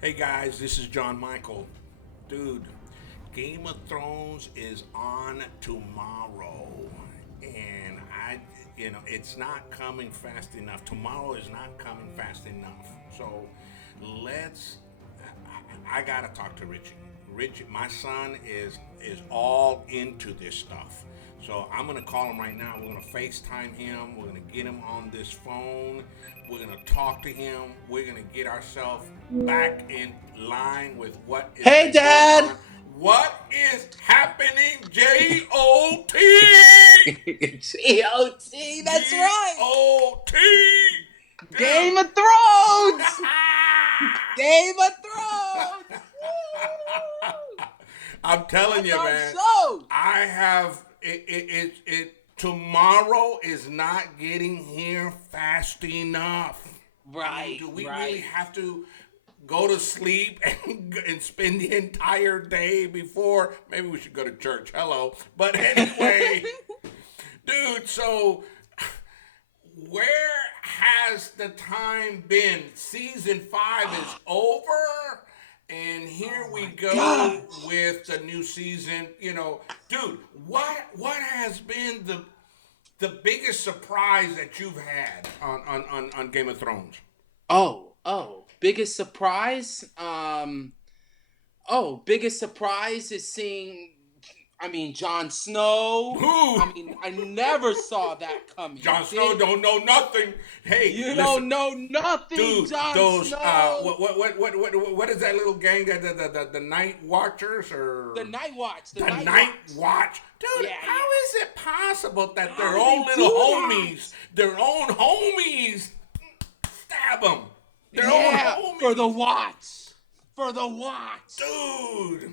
Hey guys, this is John Michael. Dude, Game of Thrones is on tomorrow. And it's not coming fast enough. Tomorrow is not coming fast enough. So let's I gotta talk to Richie. Richie, my son is all into this stuff. So I'm gonna call him right now. We're gonna FaceTime him. We're gonna get him on this phone. We're gonna talk to him. We're gonna get ourselves back in line with what is Hey, going Dad! on. What is happening? GOT! GOT, that's right! GOT! Game Dude. of Thrones! Game of Thrones! Woo! I'm telling That's you, our man. show! I have it. Tomorrow is not getting here fast enough. I mean, Right, do we really right. have to go to sleep and spend the entire day before? Maybe we should go to church. Hello, but anyway, dude. So where has the time been? Season 5 is over, and here Oh we my go gosh! with the new season. Dude, what has been the biggest surprise that you've had on Game of Thrones? Biggest surprise? Biggest surprise is seeing, Jon Snow. Who? I never saw that coming. Jon Snow don't know nothing. Hey, You listen, don't know nothing, dude. Jon Those Snow! what is that little gang? The Night Watchers The or Night Watch. The the Night Night Watch. Watch? Dude, Yeah, how yeah. is it possible that How their do own they little do homies, their own homies, stab them? Their own Yeah, for the homies, watch. For the watch. dude.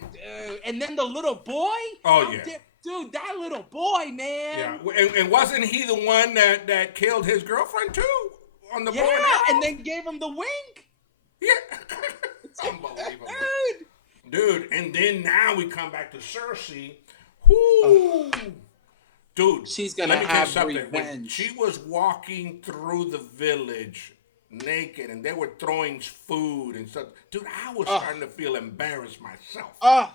And then the little boy? Oh yeah. Dude, that little boy, Yeah, man. and wasn't he the one that killed his girlfriend too on the bow and Yeah, and arrow? then gave him the wink. Yeah, unbelievable, Dude. dude. And then now we come back to Cersei. Whoo, dude. She's gonna Let me tell you have something. When revenge. she was walking through the village naked, and they were throwing food and stuff, dude, I was Oh, starting to feel embarrassed myself. oh,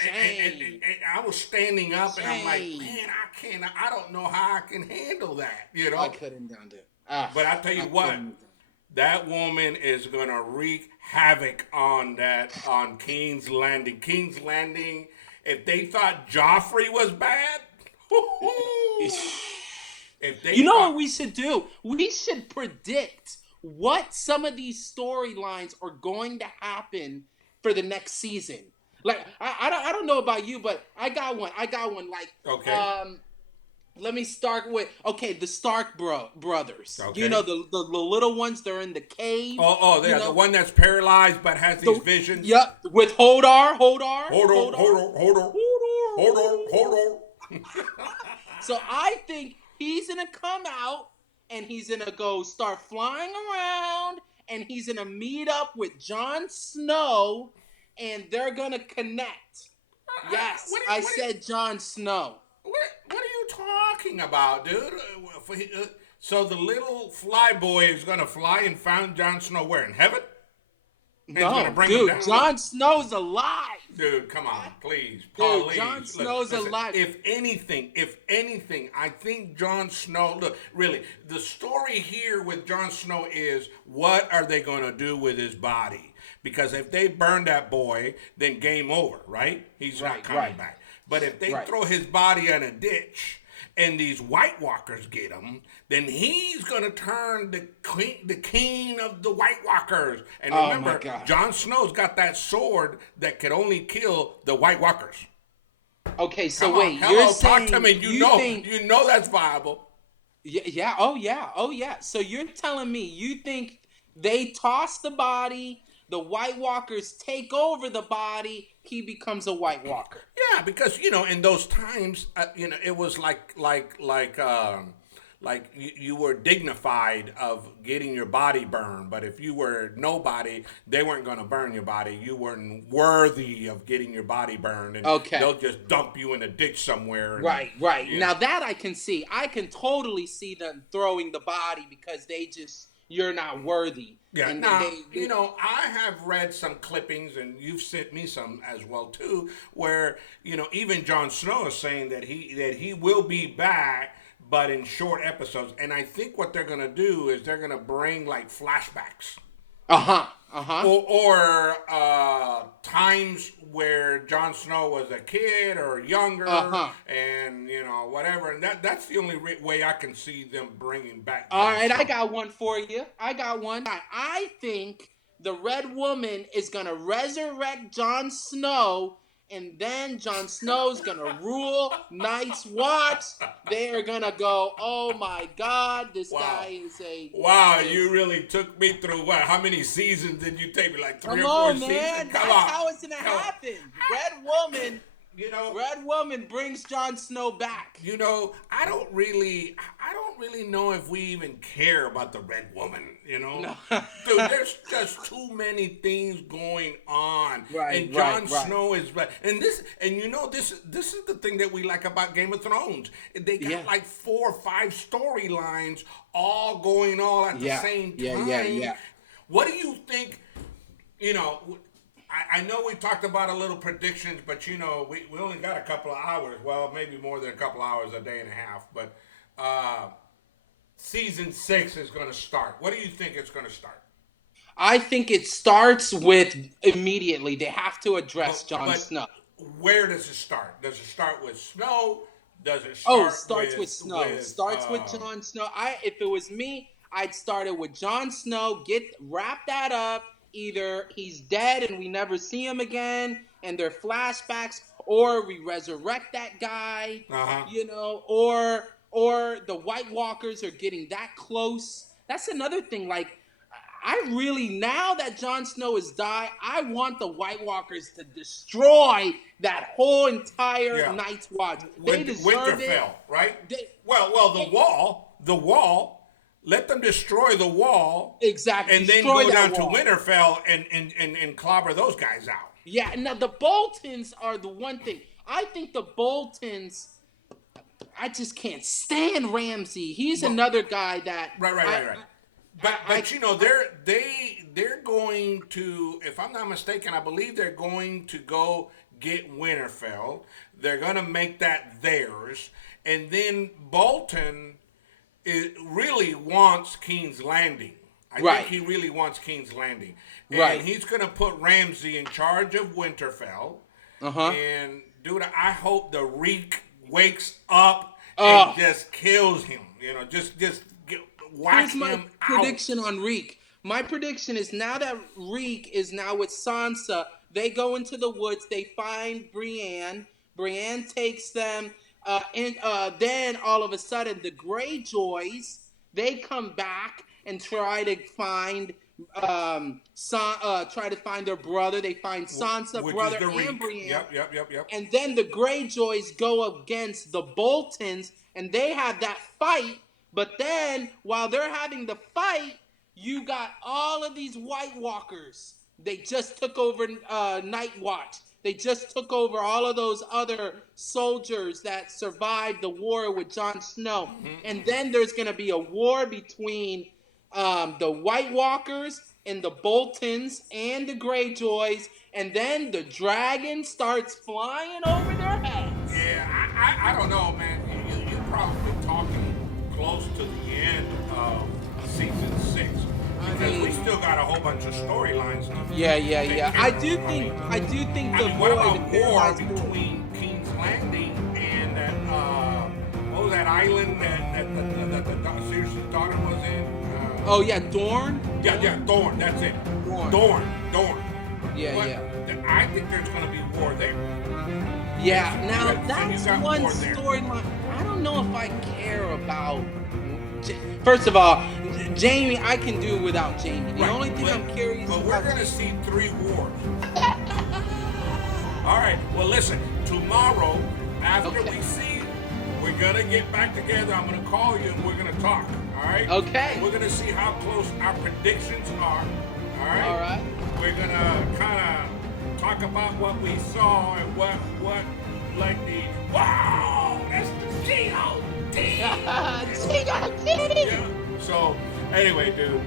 And shame. I was standing up, and I'm like, Shame. man, I don't know how I can handle that, I couldn't done it. Ah, But I tell you I what, couldn't done that woman is gonna wreak havoc on King's Landing. King's Landing. If they thought Joffrey was bad, it. if they You know what thought we should do? We should predict what some of these storylines are going to happen for the next season. Like I don't know about you, but I got one. Like okay, let me start with the Stark brothers. You okay. know the little ones. They're in the cave. Oh, You yeah, the know one that's paralyzed but has these the visions. yep with Hodor. Hold on, hold on, hold on, hold on, hold on. So I think he's gonna come out and he's gonna go start flying around and he's gonna meet up with Jon Snow and they're gonna connect. Yes, What, I what, said Jon Snow. what are you talking about, dude? So the little fly boy is gonna fly and find Jon Snow where, in heaven? And he's gonna No, bring him dude, down. Jon Snow's alive. Dude, come on, please, Dude, please. Jon Look, Snow's listen, alive. if anything, I think Jon Snow. Look, really, the story here with Jon Snow is what are they going to do with his body? Because if they burn that boy, then game over, right? He's not Right, coming right, back. But if they right. throw his body in a ditch and these White Walkers get him, then he's gonna turn the king of the White Walkers. And Oh my remember, god. Jon Snow's got that sword that could only kill the White Walkers. Okay, so Come on, wait, you're hello, talk to saying me. you think You know that's viable. yeah, oh yeah. So you're telling me you think they toss the body, the White Walkers take over the body, he becomes a White Walker. Yeah, because in those times, it was like you were dignified of getting your body burned, but if you were nobody, they weren't going to burn your body. You weren't worthy of getting your body burned, and Okay. they'll just dump you in a ditch somewhere. Right. You know. Now that I can see. I can totally see them throwing the body because they just, you're not worthy. Yeah, And now, they I have read some clippings, and you've sent me some as well too, where even Jon Snow is saying that he will be back, but in short episodes. And I think what they're gonna do is they're gonna bring like flashbacks or times where Jon Snow was a kid or younger, and whatever. And that's the only way I can see them bringing back. All Jon right, Snow. I got one for you. I got one. I think the Red Woman is gonna resurrect Jon Snow, and then Jon Snow's gonna rule Night's Watch. They're gonna go, oh my God, this guy is a wow. is, You really took me through what? How many seasons did you take me? Like 3 Come or 4 on, seasons? man. Come That's on. how it's gonna happen. Red Woman brings Jon Snow back. I don't really know if we even care about the Red Woman. No. Dude, there's just too many things going on. Right, and Jon right. Snow is right. And this is the thing that we like about Game of Thrones. They got like 4 or 5 storylines all going on at the same time. Yeah. What do you think? I know we talked about a little predictions, but we only got a couple of hours. Well, maybe more than a couple of hours, a day and a half. But season 6 is going to start. What do you think it's going to start? I think it starts with immediately. They have to address Jon Snow. Where does it start? Does it start with Snow? Does it start? Starts with Snow. Starts with Jon Snow. If it was me, I'd start it with Jon Snow. Wrap that up. Either he's dead and we never see him again, and they're flashbacks, or we resurrect that guy. Or the White Walkers are getting that close. That's another thing. Like, I really, now that Jon Snow has died, I want the White Walkers to destroy that whole entire Night's Watch. They deserve Winterfell, right? The wall. Let them destroy the wall. Exactly. And then go down to Winterfell and clobber those guys out. Yeah, now the Boltons are the one thing. I think the Boltons, I just can't stand Ramsay. He's another guy that... Right. They're going to, if I'm not mistaken, I believe they're going to go get Winterfell. They're going to make that theirs. And then Bolton... it really wants King's Landing. I think he really wants King's Landing. And he's going to put Ramsay in charge of Winterfell. And, dude, I hope the Reek wakes up and just kills him. Just whack him out. Here's my prediction on Reek. My prediction is now that Reek is now with Sansa, they go into the woods, they find Brienne. Brienne takes them... and then all of a sudden, the Greyjoys, they come back and try to find their brother. They find Sansa, brother, and Brienne. Yep. And then the Greyjoys go against the Boltons, and they have that fight. But then, while they're having the fight, you got all of these White Walkers. They just took over Night Watch. They just took over all of those other soldiers that survived the war with Jon Snow. And then there's going to be a war between the White Walkers and the Boltons and the Greyjoys. And then the dragon starts flying over their heads. Yeah, I don't know, man. You're probably talking close to the end of season 6. Because we still got a whole bunch of storylines. Yeah. I do think the what about war between King's Landing and that what was that island that the Cersei's daughter was in? Dorne? Yeah, Dorne, that's it. Dorne. Yeah. I think there's gonna be war there. Yeah, now that's one storyline. I don't know if I care about. First of all, Jamie, I can do without Jamie. The only thing I'm curious about. But we're gonna see 3 wars. All right. Well, listen. Tomorrow, after we see, we're gonna get back together. I'm gonna call you and we're gonna talk. All right. Okay. We're gonna see how close our predictions are. All right. All right. We're gonna kind of talk about what we saw and what like the wow. That's the GOT. GOT. Yeah. So anyway, dude.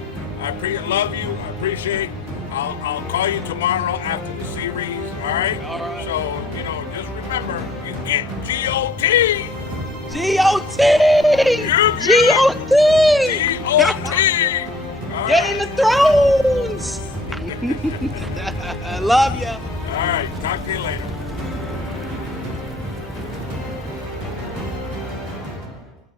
love you. I appreciate. I'll call you tomorrow after the series. All right. All right. So just remember, you get GOT. GOT. GOT. GOT. Game of Thrones. I love ya. All right. Talk to you later.